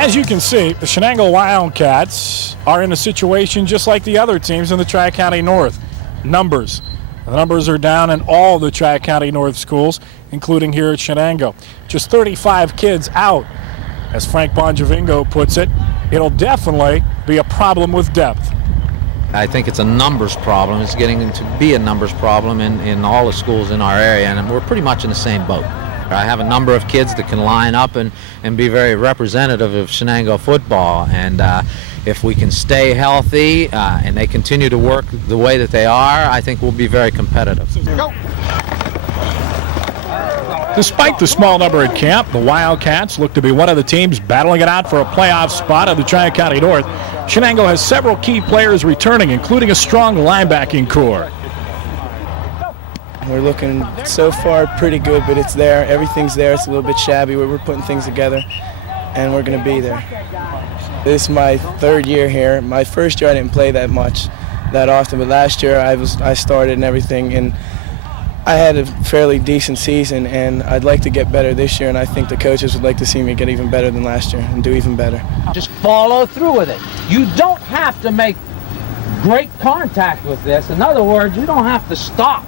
As you can see, the Shenango Wildcats are in a situation just like the other teams in the Tri-County North. Numbers. The numbers are down in all the Tri-County North schools, including here at Shenango. Just 35 kids out. As Frank Bongivengo puts it, it'll definitely be a problem with depth. I think it's a numbers problem. It's getting to be a numbers problem in all the schools in our area, and we're pretty much in the same boat. I have a number of kids that can line up and be very representative of Shenango football, and if we can stay healthy and they continue to work the way that they are, I think we'll be very competitive. Go. Despite the small number at camp, the Wildcats look to be one of the teams battling it out for a playoff spot in the Tri-County North. Shenango has several key players returning, including a strong linebacking core. We're looking so far pretty good, but it's there. Everything's there. It's a little bit shabby. We're putting things together, and we're going to be there. This is my third year here. My first year I didn't play that often, but last year I started and everything, and I had a fairly decent season, and I'd like to get better this year, and I think the coaches would like to see me get even better than last year and do even better. Just follow through with it. You don't have to make great contact with this. In other words, you don't have to stop.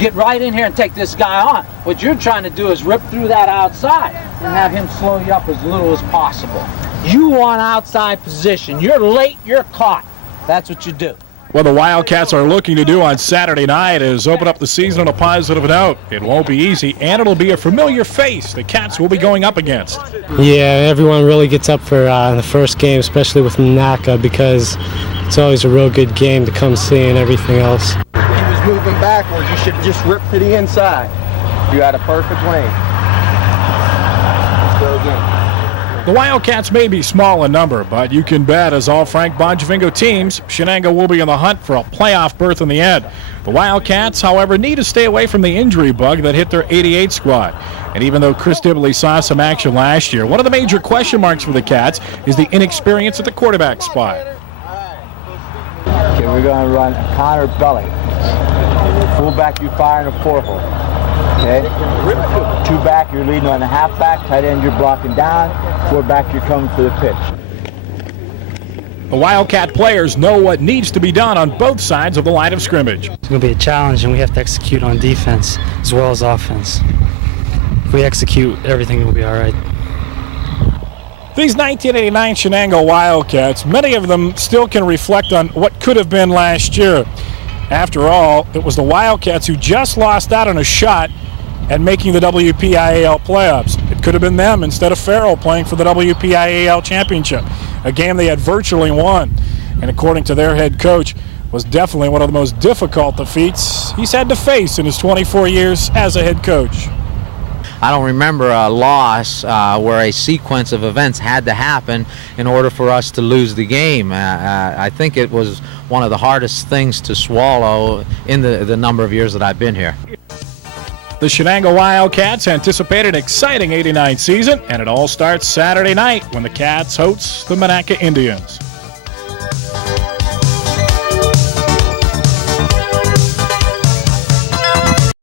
Get right in here and take this guy on. What you're trying to do is rip through that outside and have him slow you up as little as possible. You want outside position. You're late, you're caught. That's what you do. What the Wildcats are looking to do on Saturday night is open up the season on a positive note. It won't be easy, and it'll be a familiar face the Cats will be going up against. Yeah, everyone really gets up for the first game, especially with NACA, because it's always a real good game to come see and everything else. He was moving backwards. You should have just ripped to the inside. You had a perfect lane. Let's go again. The Wildcats may be small in number, but you can bet, as all Frank Bongivengo teams, Shenango will be in the hunt for a playoff berth in the end. The Wildcats, however, need to stay away from the injury bug that hit their 88 squad. And even though Chris Dibley saw some action last year, one of the major question marks for the Cats is the inexperience at the quarterback spot. Okay, we're going to run a Cwynar belly. Fullback, you fire in a 4-hole. Okay? 2 back, you're leading on the halfback. Tight end, you're blocking down. 4 back, you're coming for the pitch. The Wildcat players know what needs to be done on both sides of the line of scrimmage. It's going to be a challenge, and we have to execute on defense as well as offense. If we execute, everything will be all right. These 1989 Shenango Wildcats, many of them still can reflect on what could have been last year. After all, it was the Wildcats who just lost out on a shot at making the WPIAL playoffs. It could have been them instead of Farrell playing for the WPIAL championship, a game they had virtually won. And according to their head coach, was definitely one of the most difficult defeats he's had to face in his 24 years as a head coach. I don't remember a loss where a sequence of events had to happen in order for us to lose the game. I think it was one of the hardest things to swallow in the number of years that I've been here. The Shenango Wildcats anticipate an exciting '89 season, and it all starts Saturday night when the Cats host the Monaca Indians.